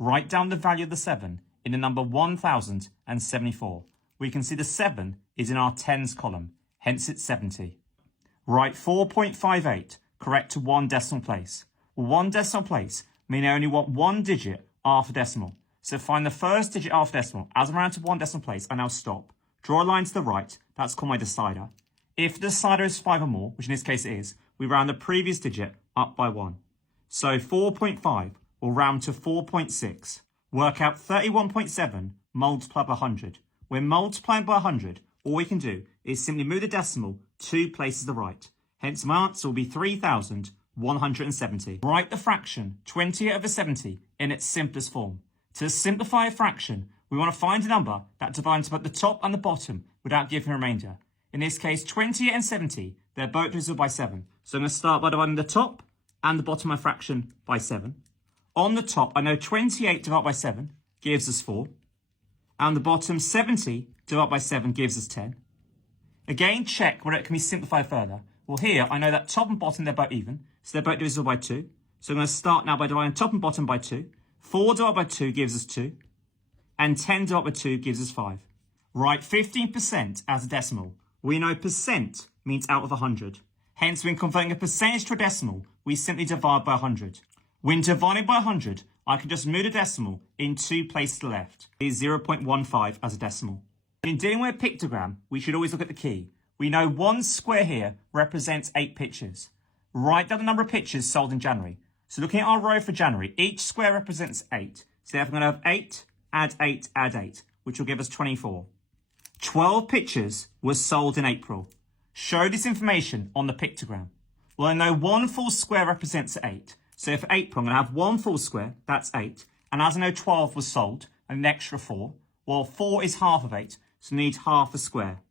write down the value of the 7 in the number 1074. We can see the 7 is in our tens column, hence it's 70. Write 4.58 correct to 1 decimal place. Well, 1 decimal place means I only want 1 digit after decimal. So find the first digit after decimal. As I'm around to 1 decimal place, I now stop. Draw a line to the right. That's called my decider. If the decider is 5 or more, which in this case it is, we round the previous digit up by 1. So 4.5 will round to 4.6. Work out 31.7 multiplied by 100. When multiplying by 100, all we can do is simply move the decimal 2 places to the right. Hence my answer will be 3,170. Write the fraction 28 over 70 in its simplest form. To simplify a fraction, we want to find a number that divides both the top and the bottom without giving a remainder. In this case, 28 and 70, they're both divisible by 7. So I'm going to start by dividing the top and the bottom of my fraction by 7. On the top, I know 28 divided by 7 gives us 4. And the bottom, 70 divided by 7 gives us 10. Again, check whether it can be simplified further. Well, here, I know that top and bottom, they're both even. So they're both divisible by 2. So I'm going to start now by dividing top and bottom by 2. 4 divided by 2 gives us 2. And 10 divided by 2 gives us 5. Write 15% as a decimal. We know percent means out of 100. Hence, when converting a percentage to a decimal, we simply divide by 100. When dividing by 100, I can just move the decimal in 2 places to the left. It is 0.15 as a decimal. In dealing with a pictogram, we should always look at the key. We know 1 square here represents 8 pictures. Write down the number of pictures sold in January. So looking at our row for January, each square represents 8. So therefore I'm going to have 8, add 8, add 8, which will give us 24. 12 pictures were sold in April. Show this information on the pictogram. Well, I know 1 full square represents 8. So for April, I'm going to have 1 full square, that's 8. And as I know 12 was sold, an extra 4. Well, 4 is half of 8, so I need half a square.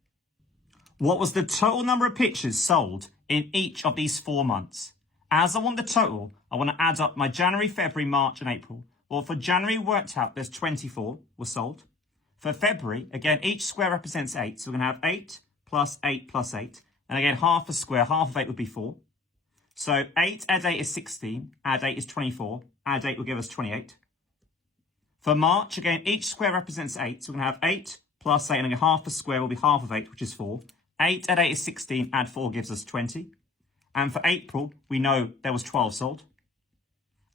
What was the total number of pictures sold in each of these 4 months? As I want the total, I want to add up my January, February, March and April. Well, for January worked out, there's 24 were sold. For February, again, each square represents 8. So we're going to have 8 plus 8 plus 8. And again, half a square, half of 8 would be 4. So 8 add 8 is 16, add 8 is 24, add 8 will give us 28. For March, again, each square represents 8. So we're going to have 8 plus 8, and again, half a square will be half of 8, which is 4. 8 add 8 is 16, add 4 gives us 20. And for April, we know there was 12 sold.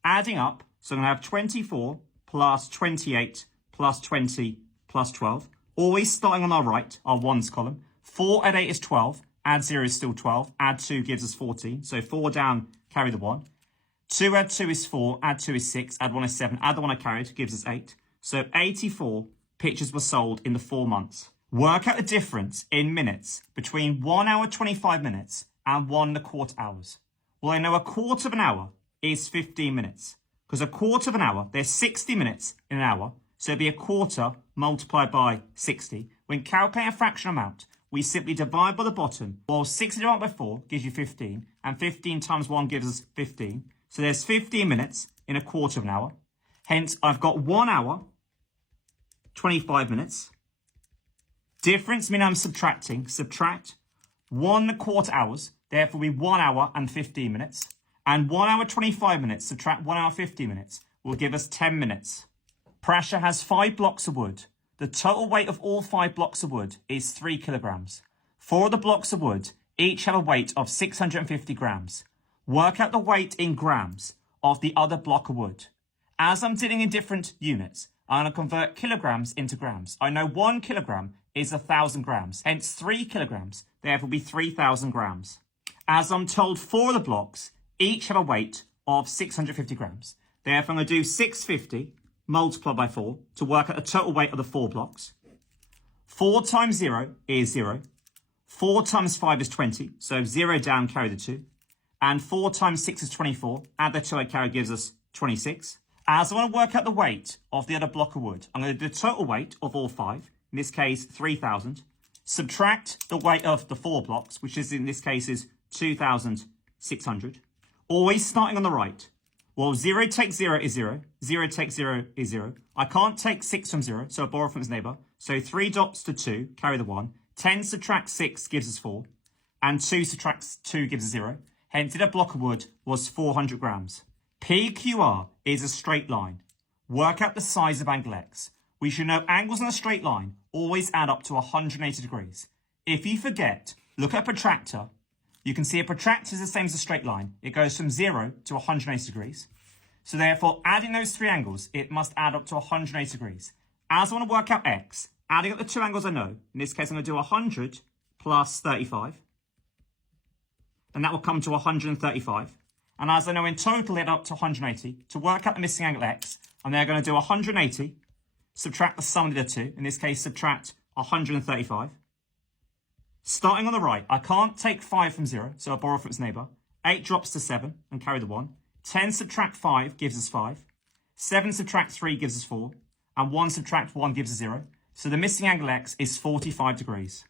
Adding up, so I'm going to have 24 plus 28 plus 20 plus 12. Always starting on our right, our ones column. 4 add 8 is 12. Add 0 is still 12. Add 2 gives us 14. So 4 down, carry the 1. 2 add 2 is 4. Add 2 is 6. Add 1 is 7. Add the 1 I carried gives us 8. So 84 pictures were sold in the 4 months. Work out the difference in minutes between 1 hour 25 minutes and 1¼ hours. Well, I know a quarter of an hour is 15 minutes. Because a quarter of an hour, there's 60 minutes in an hour. So it'd be a quarter multiplied by 60. When calculating a fraction amount, we simply divide by the bottom. Well, 60 divided by 4 gives you 15. And 15 times 1 gives us 15. So there's 15 minutes in a quarter of an hour. Hence, I've got 1 hour, 25 minutes. Difference means I'm subtracting. Subtract 1¼ hours. Therefore, will be 1 hour and 15 minutes. And 1 hour 25 minutes, subtract 1 hour 50 minutes, will give us 10 minutes. Prasha has 5 blocks of wood. The total weight of all 5 blocks of wood is 3 kilograms. 4 of the blocks of wood each have a weight of 650 grams. Work out the weight in grams of the other block of wood. As I'm dealing in different units, I'm going to convert kilograms into grams. I know 1 kilogram is 1,000 grams, hence 3 kilograms, therefore will be 3,000 grams. As I'm told 4 of the blocks each have a weight of 650 grams. Therefore, I'm going to do 650 multiplied by 4 to work out the total weight of the 4 blocks. 4 times 0 is 0. 4 times 5 is 20. So 0 down, carry the 2. And 4 times 6 is 24. Add the 2 I carry gives us 26. As I want to work out the weight of the other block of wood, I'm going to do the total weight of all 5. In this case, 3,000. Subtract the weight of the 4 blocks, which is in this case is 2,600. Always starting on the right. Well, 0 takes 0 is 0. 0 takes 0 is 0. I can't take 6 from 0, so I borrow from its neighbour. So 3 dots to 2, carry the 1. 10 subtract 6 gives us 4. And 2 subtracts 2 gives us 0. Hence, the block of wood was 400 grams. PQR is a straight line. Work out the size of angle x. We should know angles on a straight line always add up to 180 degrees. If you forget, look at a protractor. You can see a protractor is the same as a straight line. It goes from 0 to 180 degrees. So therefore, adding those three angles, it must add up to 180 degrees. As I want to work out x, adding up the two angles I know, in this case I'm going to do 100 plus 35. And that will come to 135. And as I know in total it add up to 180, to work out the missing angle x, I'm now going to do 180, subtract the sum of the two, in this case subtract 135. Starting on the right, I can't take 5 from 0, so I'll borrow from its neighbour. 8 drops to 7 and carry the 1. 10 subtract 5 gives us 5. 7 subtract 3 gives us 4. And 1 subtract 1 gives us 0. So the missing angle x is 45 degrees.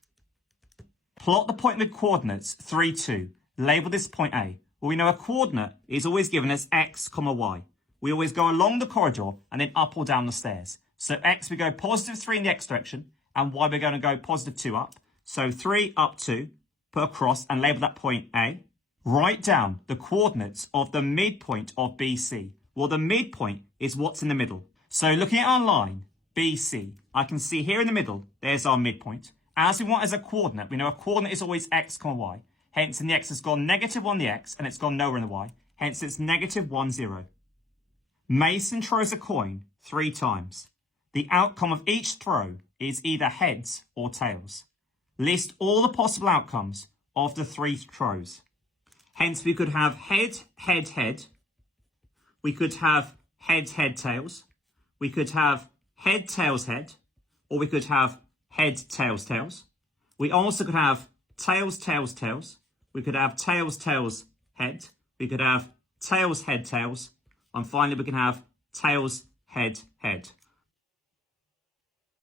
Plot the point with coordinates 3, 2. Label this point A. Well, we know a coordinate is always given as x, y. We always go along the corridor and then up or down the stairs. So x, we go positive 3 in the x direction, and y, we're going to go positive 2 up. So 3 up 2, put a cross and label that point A. Write down the coordinates of the midpoint of BC. Well, the midpoint is what's in the middle. So looking at our line, BC, I can see here in the middle, there's our midpoint. As we want as a coordinate, we know a coordinate is always x, y. Hence, in the x, it's gone -1 on the x, and it's gone nowhere in the y. Hence, it's -1, 0. Mason throws a coin 3 times. The outcome of each throw is either heads or tails. List all the possible outcomes of the 3 throws. Hence, we could have head, head, head. We could have head, head, tails. We could have head, tails, head. Or we could have head, tails, tails. We also could have tails, tails, tails. We could have tails, tails, head. We could have tails, head, tails. And finally, we can have tails, head, head.